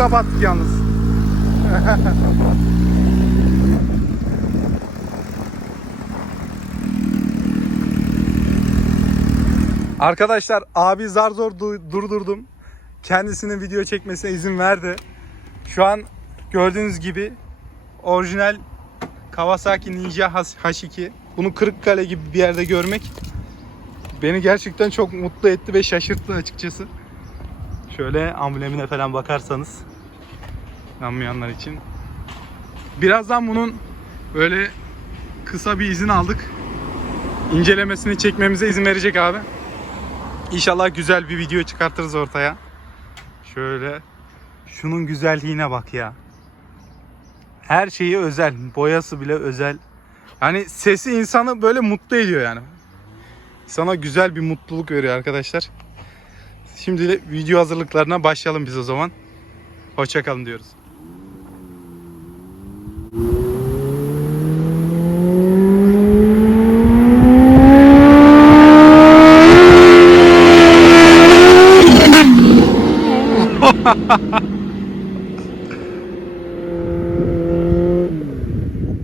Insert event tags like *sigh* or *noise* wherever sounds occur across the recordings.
kapattık yalnız. *laughs* Arkadaşlar abi zar zor du- durdurdum. Kendisinin video çekmesine izin verdi. Şu an gördüğünüz gibi orijinal Kawasaki Ninja H2. Bunu Kırıkkale gibi bir yerde görmek beni gerçekten çok mutlu etti ve şaşırttı açıkçası. Şöyle amblemine falan bakarsanız inanmayanlar için. Birazdan bunun böyle kısa bir izin aldık. İncelemesini çekmemize izin verecek abi. İnşallah güzel bir video çıkartırız ortaya. Şöyle şunun güzelliğine bak ya. Her şeyi özel. Boyası bile özel. Yani sesi insanı böyle mutlu ediyor yani. Sana güzel bir mutluluk veriyor arkadaşlar. Şimdi de video hazırlıklarına başlayalım biz o zaman. Hoşçakalın diyoruz.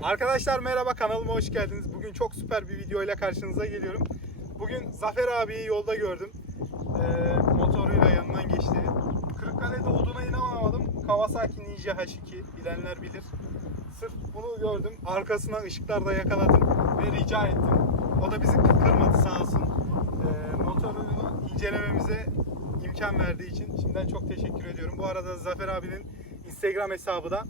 Arkadaşlar merhaba kanalıma hoş geldiniz. Bugün çok süper bir video ile karşınıza geliyorum. Bugün Zafer abiyi yolda gördüm. Ee, geçti. Kırıkkale'de olduğuna inanamadım. Kawasaki Ninja H2 bilenler bilir. Sırf bunu gördüm. Arkasına ışıklarda yakaladım ve rica ettim. O da bizi kırmadı sağ olsun. Ee, motorunu incelememize imkan verdiği için şimdiden çok teşekkür ediyorum. Bu arada Zafer abinin Instagram hesabı da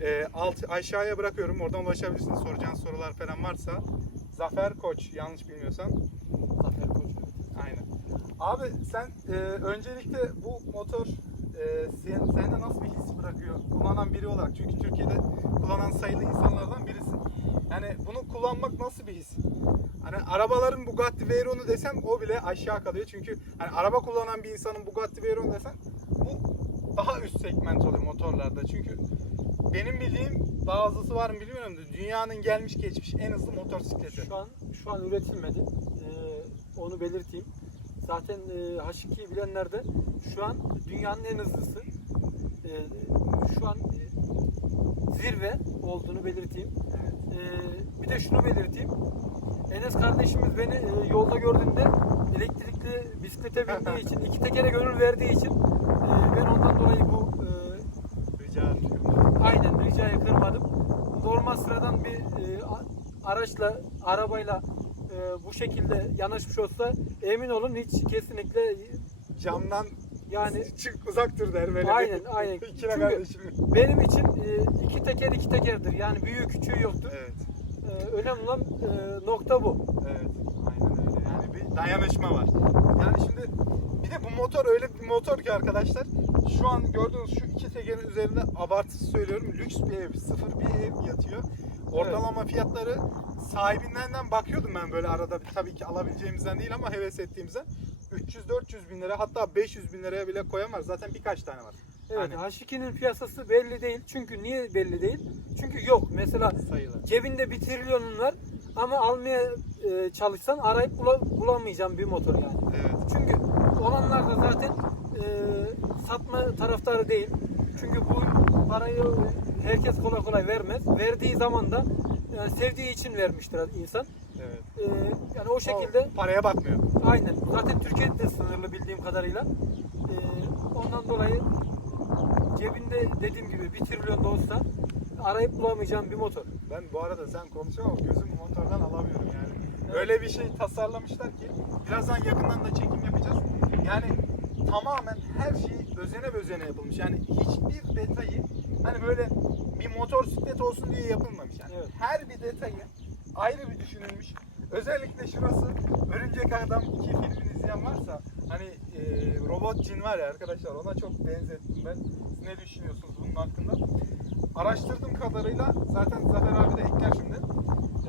e, alt aşağıya bırakıyorum. Oradan ulaşabilirsiniz. Soracağınız sorular falan varsa. Zafer Koç yanlış bilmiyorsam. Abi sen e, öncelikle bu motor e, sen, sende nasıl bir his bırakıyor? Kullanan biri olarak. Çünkü Türkiye'de kullanan sayılı insanlardan birisin. Yani bunu kullanmak nasıl bir his? Hani arabaların Bugatti Veyron'u desem o bile aşağı kalıyor. Çünkü hani araba kullanan bir insanın Bugatti Veyron desen bu daha üst segment oluyor motorlarda. Çünkü benim bildiğim daha hızlısı var mı bilmiyorum da dünyanın gelmiş geçmiş en hızlı motosikleti. Şu an şu an üretilmedi. Ee, onu belirteyim. Zaten e, H2'yi bilenler de şu an dünyanın en hızlısı. Ee, şu an e, zirve olduğunu belirteyim. Ee, bir de şunu belirteyim. Enes kardeşimiz beni e, yolda gördüğünde elektrikli bisiklete bindiği için, iki tekere gönül verdiği için e, ben ondan dolayı bu e, Rica. Aynen ricayı kırmadım. Normal sıradan bir e, araçla, arabayla e, bu şekilde yanaşmış olsa emin olun hiç kesinlikle Camdan yani *laughs* çık uzak dur der böyle. Aynen, *laughs* aynen. Çünkü- kardeşim. benim için e, iki teker iki tekerdir. Yani büyüğü küçüğü yoktur. Evet. E, önemli olan e, nokta bu. Evet. Aynen öyle. Yani bir dayanışma var. Yani şimdi bir de bu motor öyle bir motor ki arkadaşlar şu an gördüğünüz şu iki tekerin üzerinde abartısız söylüyorum lüks bir ev, sıfır bir ev yatıyor. Ortalama fiyatları sahibinden bakıyordum ben böyle arada tabii ki alabileceğimizden değil ama heves ettiğimizden 300-400 bin lira hatta 500 bin liraya bile koyan var. Zaten birkaç tane var. Evet, Hani- H2'nin piyasası belli değil. Çünkü niye belli değil? Çünkü yok. Mesela Sayılı. cebinde bir trilyonun var ama almaya e, çalışsan arayıp bula- bulamayacağın bir motor yani. Evet. Çünkü olanlar da zaten e, satma taraftarı değil. Çünkü bu parayı herkes kolay kolay vermez. Verdiği zaman da yani sevdiği için vermiştir insan. Evet. E, yani o şekilde O paraya bakmıyor. aynen. Zaten Türkiye'de de sınırlı bildiğim kadarıyla. E, ondan dolayı cebinde dediğim gibi bir trilyon da olsa arayıp bulamayacağım bir motor. Ben bu arada sen konuşuyorsun ama gözümü motordan alamıyorum yani. Evet. Öyle bir şey tasarlamışlar ki birazdan yakından da çekim yapacağız. Yani tamamen her şey özene bezene yapılmış. Yani hiçbir detayı hani böyle bir motosiklet olsun diye yapılmamış. Yani Evet. her bir detayı ayrı bir düşünülmüş. Özellikle şurası Örümcek Adam 2 filmini izleyen varsa hani e, robot cin var ya arkadaşlar ona çok benzettim ben. Siz ne düşünüyorsunuz bunun hakkında? Araştırdığım kadarıyla zaten Zafer abi de ekler şimdi.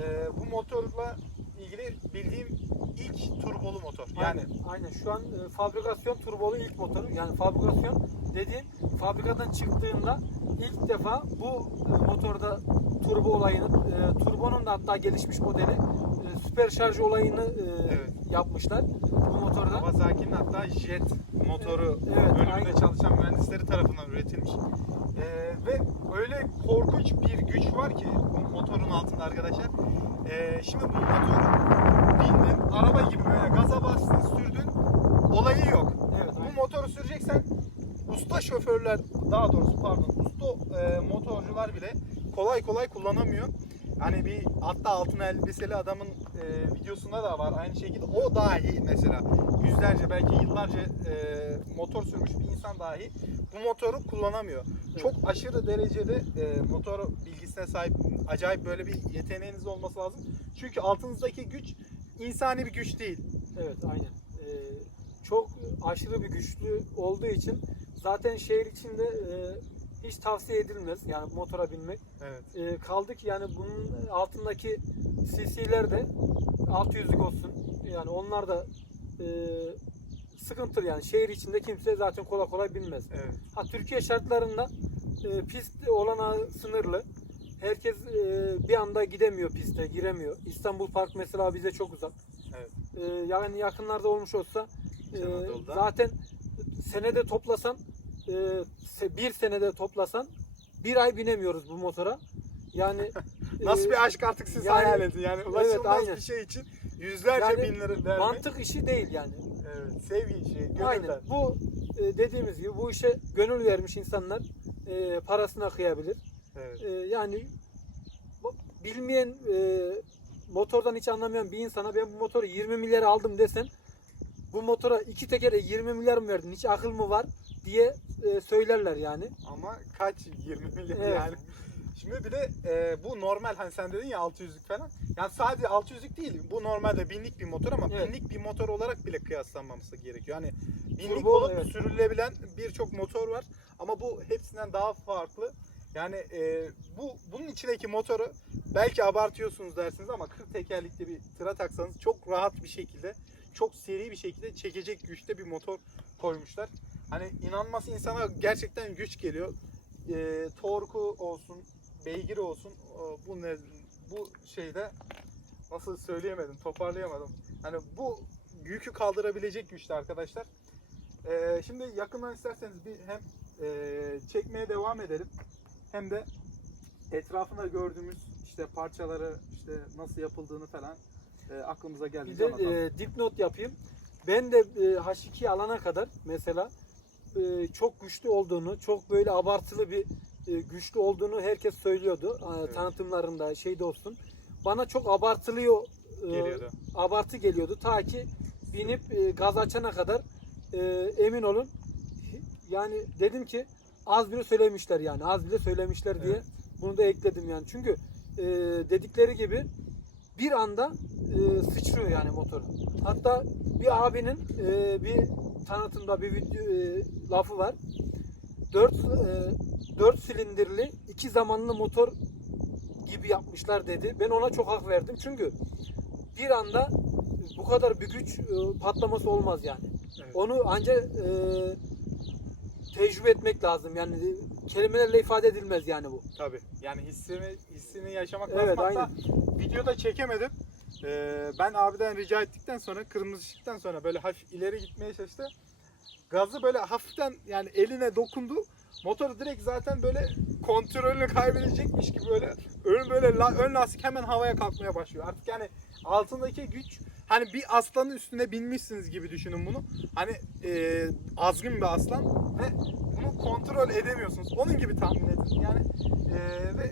E, bu motorla ilgili bildiğim ilk turbolu motor. Yani Yani aynen şu an e, fabrikasyon turbolu ilk motoru. Yani fabrikasyon dediğim fabrikadan çıktığında ilk defa bu e, motorda turbo olayını, e, turbonun da hatta gelişmiş modeli e, süper şarj olayını e, Evet. yapmışlar bu motorda. Kawasaki'nin hatta jet motoru Evet, bölümünde aynen. çalışan mühendisleri tarafından üretilmiş. Ee, ve öyle korkunç bir güç var ki bu motorun altında arkadaşlar. Ee, şimdi bu motoru bindin araba gibi böyle gaza bastın sürdün olayı yok. Evet, Bu motoru süreceksen usta şoförler daha doğrusu pardon usta e, motorcular bile kolay kolay kullanamıyor. Hani bir hatta altın elbiseli adamın e, videosunda da var aynı şekilde o dahi mesela yüzlerce belki yıllarca e, motor sürmüş bir insan dahi bu motoru kullanamıyor. Çok aşırı derecede e, motor bilgisine sahip acayip böyle bir yeteneğiniz olması lazım. Çünkü altınızdaki güç insani bir güç değil. Evet aynen. Ee, çok aşırı bir güçlü olduğu için zaten şehir içinde e, hiç tavsiye edilmez yani motora binmek. Evet. E, kaldı ki yani bunun altındaki CC'ler de 600'lük olsun. Yani onlar da e, sıkıntılı yani şehir içinde kimse zaten kolay kolay binmez. Evet. Ha Türkiye şartlarında e, pist olanağı sınırlı. Herkes e, bir anda gidemiyor piste, giremiyor. İstanbul Park mesela bize çok uzak. Evet. E, yani yakınlarda olmuş olsa e, zaten senede toplasan e, bir senede toplasan bir ay binemiyoruz bu motora. Yani *laughs* Nasıl e, bir aşk artık siz yani- hayal edin. Yani ulaşılmaz aynen. bir şey için yüzlerce Yani bin lira vermek. mantık işi değil yani. Evet, sevgi işi, gönülden. Aynen. Bu e, dediğimiz gibi bu işe gönül vermiş insanlar e, parasına kıyabilir. Evet. E, yani bilmeyen e, motordan hiç anlamayan bir insana ben bu motoru 20 milyar aldım desem bu motora iki tekere 20 milyar mı verdin hiç akıl mı var diye e, söylerler yani. Ama kaç 20 milyar Evet. yani. Şimdi bir de e, bu normal hani sen dedin ya 600'lük falan. Yani sadece 600'lük değil. Bu normalde binlik bir motor ama Evet. binlik bir motor olarak bile kıyaslanmaması gerekiyor. Hani binlik Turbo, olup evet. sürülebilen birçok motor var ama bu hepsinden daha farklı. Yani e, bu bunun içindeki motoru belki abartıyorsunuz dersiniz ama 40 tekerlikli bir tıra taksanız çok rahat bir şekilde, çok seri bir şekilde çekecek güçte bir motor koymuşlar. Hani inanması insana gerçekten güç geliyor. E, torku olsun, beygiri olsun o, bu ne bu şeyde nasıl söyleyemedim, toparlayamadım. Hani bu yükü kaldırabilecek güçte arkadaşlar. E, şimdi yakından isterseniz bir hem e, çekmeye devam edelim hem de etrafında gördüğümüz işte parçaları işte nasıl yapıldığını falan e, aklımıza Bir geldiğinde de anlatalım. e, dipnot yapayım. Ben de e, H2 alana kadar mesela e, çok güçlü olduğunu, çok böyle abartılı bir e, güçlü olduğunu herkes söylüyordu. E, Evet. Tanıtımlarında şeyde olsun. Bana çok abartılıyor e, Geliyordu. abartı geliyordu. Ta ki binip e, gaz açana kadar e, emin olun. Yani dedim ki az bile söylemişler yani. Az bile söylemişler diye Evet. bunu da ekledim yani. Çünkü e, dedikleri gibi bir anda e, sıçrıyor yani motor. Hatta bir abinin e, bir tanıtımda bir video e, lafı var. 4 4 silindirli iki zamanlı motor gibi yapmışlar dedi. Ben ona çok hak verdim. Çünkü bir anda bu kadar bir güç e, patlaması olmaz yani. Evet. Onu ancak e, tecrübe etmek lazım. Yani kelimelerle ifade edilmez yani bu. Tabii. Yani hissini hissini yaşamak Evet, lazım. Hatta videoda çekemedim. Ee, ben abiden rica ettikten sonra kırmızı ışıktan sonra böyle hafif ileri gitmeye çalıştı. Gazı böyle hafiften yani eline dokundu. Motor direkt zaten böyle kontrolünü kaybedecekmiş gibi böyle ön böyle la- ön lastik hemen havaya kalkmaya başlıyor. Artık yani altındaki güç hani bir aslanın üstüne binmişsiniz gibi düşünün bunu. Hani e, azgın bir aslan ve bunu kontrol edemiyorsunuz. Onun gibi tahmin edin. Yani e, ve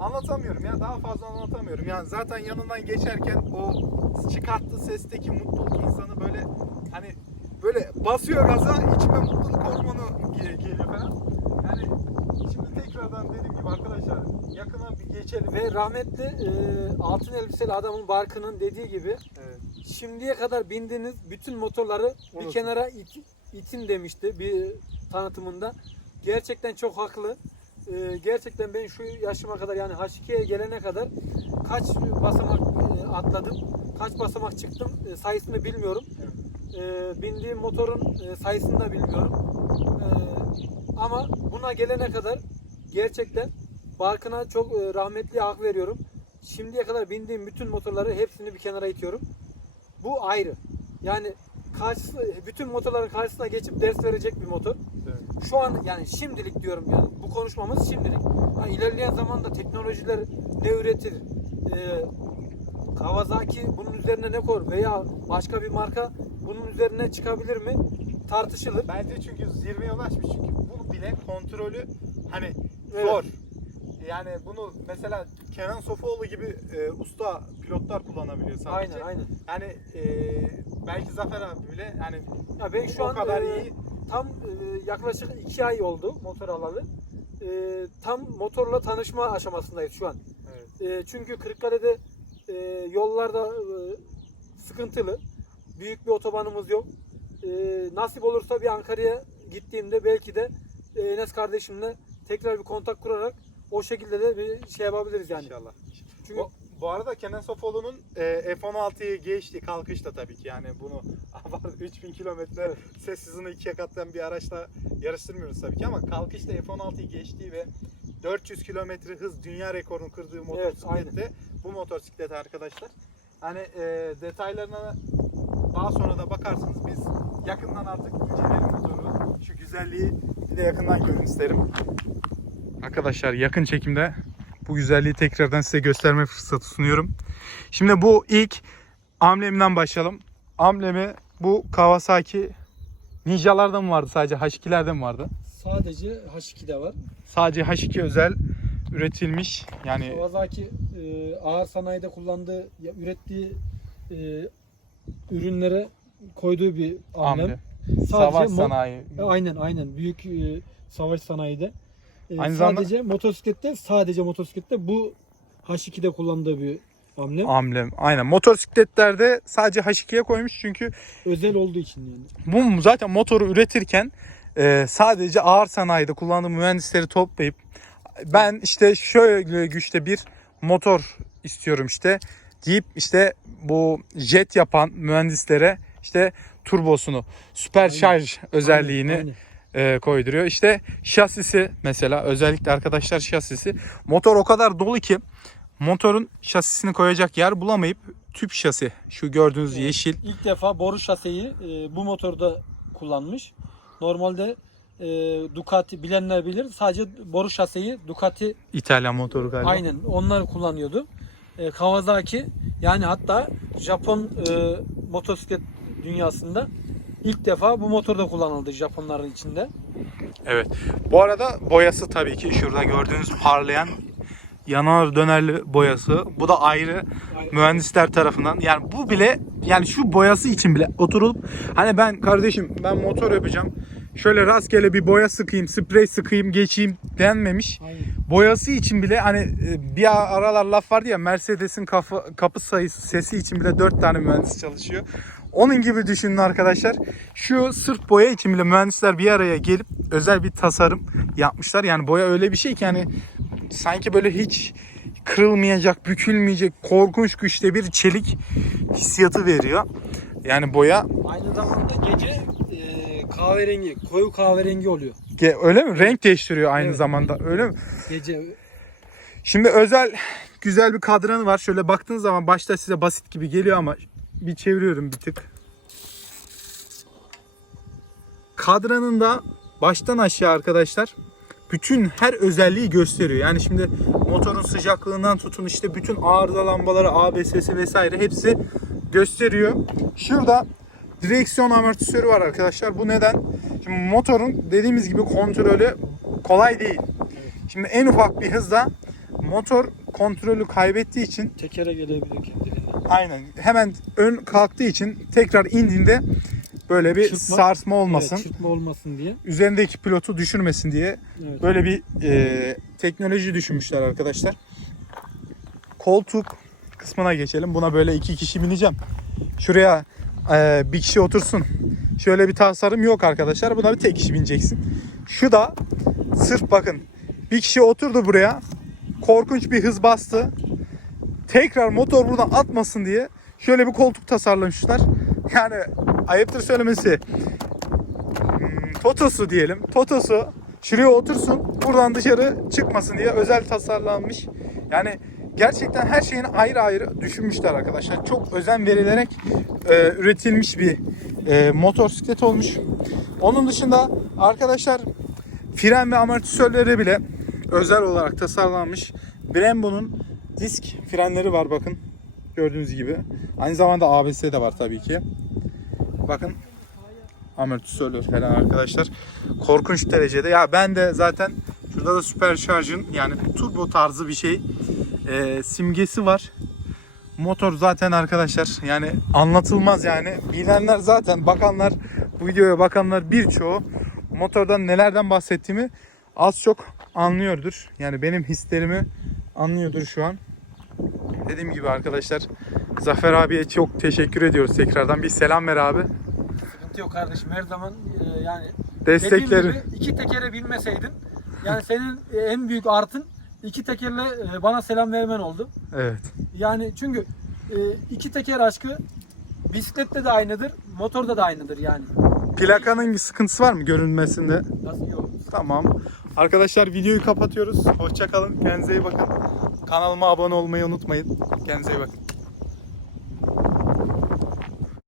anlatamıyorum ya daha fazla anlatamıyorum. Yani zaten yanından geçerken o çıkarttığı sesteki mutluluk insanı böyle hani böyle basıyor gaza içime mutluluk hormonu ge- geliyor falan. Yani şimdi tekrardan dediğim gibi arkadaşlar yakına bir geçelim. Ve rahmetli e, altın elbiseli adamın Barkı'nın dediği gibi Evet. şimdiye kadar bindiğiniz bütün motorları bir Unutun. kenara it- itin demişti bir tanıtımında. Gerçekten çok haklı. E, gerçekten ben şu yaşıma kadar yani H2'ye gelene kadar kaç basamak e, atladım, kaç basamak çıktım e, sayısını bilmiyorum. E, bindiğim motorun e, sayısını da bilmiyorum. E, ama buna gelene kadar gerçekten Barkın'a çok e, rahmetli hak veriyorum. Şimdiye kadar bindiğim bütün motorları hepsini bir kenara itiyorum. Bu ayrı. Yani karşısı, bütün motorların karşısına geçip ders verecek bir motor. Şu an yani şimdilik diyorum yani bu konuşmamız şimdilik. Ha, ilerleyen zamanda teknolojiler ne üretir? Ee, Kawasaki bunun üzerine ne koyar veya başka bir marka bunun üzerine çıkabilir mi? Tartışılır. Bence çünkü zirveye ulaşmış çünkü bunu bile kontrolü hani Evet. zor. Yani bunu mesela Kenan Sofuoğlu gibi e, usta pilotlar kullanabiliyor sadece. Aynen aynen. Yani e, belki Zafer abi bile yani Ya ben şu o an kadar e, iyi tam e, yaklaşık iki ay oldu motor alalı. E, tam motorla tanışma aşamasındayız şu an. evet. E, çünkü Kırıkkale'de e, yollarda e, sıkıntılı. Büyük bir otobanımız yok. E, nasip olursa bir Ankara'ya gittiğimde belki de e, Enes kardeşimle tekrar bir kontak kurarak o şekilde de bir şey yapabiliriz yani. inşallah. Çünkü Bu, bu arada Kenan Sofuoğlu'nun e, F-16'yı geçti kalkış da tabii ki yani bunu *laughs* 3000 kilometre Evet. ses hızını ikiye katlayan bir araçla yarıştırmıyoruz tabii ki ama kalkışta F-16'yı geçtiği ve 400 kilometre hız dünya rekorunu kırdığı motosiklette bu motosiklet arkadaşlar. Hani e, detaylarına daha sonra da bakarsınız biz yakından artık inceleyelim motoru. Şu güzelliği bir de yakından görün isterim. Arkadaşlar yakın çekimde bu güzelliği tekrardan size gösterme fırsatı sunuyorum. Şimdi bu ilk amblemden başlayalım. Amblemi bu Kawasaki Ninja'larda mı vardı sadece H2'lerde mi vardı? sadece H2'de var. Sadece H2 özel üretilmiş. Yani Kawasaki e, ağır sanayide kullandığı, ya, ürettiği e, ürünlere koyduğu bir amblem. amblem. Sadece Savaş sanayi. Aynen aynen büyük e, savaş sanayide. E, Aynı zamanda- sadece motosiklette sadece motosiklette bu H2'de kullandığı bir amblem. Amblem. Aynen. Motosikletlerde sadece H2'ye koymuş çünkü Özel olduğu için yani. bu zaten motoru üretirken e, sadece ağır sanayide kullandığı mühendisleri toplayıp ben işte şöyle güçte bir motor istiyorum işte deyip işte bu jet yapan mühendislere işte turbosunu, süper Aynen. şarj özelliğini Aynen, aynen. E, koyduruyor. İşte şasisi mesela özellikle arkadaşlar şasisi motor o kadar dolu ki motorun şasisini koyacak yer bulamayıp tüp şasi şu gördüğünüz Evet. yeşil İlk defa boru şaseyi e, bu motorda kullanmış. Normalde e, Ducati bilenler bilir. Sadece boru şaseyi Ducati İtalyan motoru galiba. aynen onlar kullanıyordu. E, Kawasaki yani hatta Japon e, motosiklet dünyasında ilk defa bu motorda kullanıldı Japonların içinde. Evet. Bu arada boyası tabii ki şurada gördüğünüz parlayan yanar dönerli boyası. Bu da ayrı mühendisler tarafından. Yani bu bile yani şu boyası için bile oturulup hani ben kardeşim ben motor yapacağım. Şöyle rastgele bir boya sıkayım, sprey sıkayım, geçeyim denmemiş. Aynen. Boyası için bile hani e, bir aralar laf vardı ya Mercedes'in kapı sayısı sesi için bile 4 tane mühendis çalışıyor. Onun gibi düşünün arkadaşlar. Şu sırf boya için bile mühendisler bir araya gelip özel bir tasarım yapmışlar. Yani boya öyle bir şey ki hani sanki böyle hiç kırılmayacak, bükülmeyecek, korkunç güçte bir çelik hissiyatı veriyor. Yani boya Aynı zamanda gece e, kahverengi, koyu kahverengi oluyor. ge- öyle mi? Renk değiştiriyor aynı Evet. zamanda. Öyle mi? Gece Şimdi özel güzel bir kadranı var. Şöyle baktığınız zaman başta size basit gibi geliyor ama bir çeviriyorum bir tık. Kadranın da baştan aşağı arkadaşlar bütün her özelliği gösteriyor. Yani şimdi motorun sıcaklığından tutun işte bütün arıza lambaları, ABS'si vesaire hepsi gösteriyor. Şurada direksiyon amortisörü var arkadaşlar. Bu neden? Şimdi motorun dediğimiz gibi kontrolü kolay değil. Şimdi en ufak bir hızda motor kontrolü kaybettiği için tekere gelebilir kendiliğinden. Aynen hemen ön kalktığı için tekrar indiğinde böyle bir Çırpma. sarsma olmasın. Evet, çırpma olmasın diye. Üzerindeki pilotu düşürmesin diye Evet. böyle bir e, teknoloji düşünmüşler arkadaşlar. Koltuk kısmına geçelim. Buna böyle iki kişi bineceğim. Şuraya e, bir kişi otursun. Şöyle bir tasarım yok arkadaşlar. Buna bir tek kişi bineceksin. Şu da sırf bakın bir kişi oturdu buraya. Korkunç bir hız bastı. Tekrar motor buradan atmasın diye şöyle bir koltuk tasarlamışlar. Yani ayıptır söylemesi. Hmm, Totosu diyelim. Totosu şuraya otursun. Buradan dışarı çıkmasın diye özel tasarlanmış. Yani gerçekten her şeyini ayrı ayrı düşünmüşler arkadaşlar. Çok özen verilerek e, üretilmiş bir e, motosiklet olmuş. Onun dışında arkadaşlar fren ve amortisörleri bile özel olarak tasarlanmış. Brembo'nun disk frenleri var bakın. Gördüğünüz gibi. Aynı zamanda ABS de var tabii ki. Bakın amortisörler falan arkadaşlar. Korkunç derecede. Ya ben de zaten şurada da Supercharge'ın yani turbo tarzı bir şey e, simgesi var. Motor zaten arkadaşlar yani anlatılmaz yani. Bilenler zaten bakanlar bu videoya bakanlar birçoğu motordan nelerden bahsettiğimi az çok anlıyordur. Yani benim hislerimi anlıyordur şu an. Dediğim gibi arkadaşlar Zafer abiye çok teşekkür ediyoruz tekrardan. Bir selam ver abi. Sıkıntı yok kardeşim her zaman e, yani Destekleri. Gibi iki tekere binmeseydin yani senin e, en büyük artın iki tekerle e, bana selam vermen oldu. Evet. Yani çünkü e, iki teker aşkı bisiklette de aynıdır, motorda da aynıdır yani. Plakanın bir sıkıntısı var mı görünmesinde? Nasıl yok? Tamam. Arkadaşlar videoyu kapatıyoruz. Hoşça kalın. Kendinize iyi bakın. Kanalıma abone olmayı unutmayın. Kendinize iyi bakın.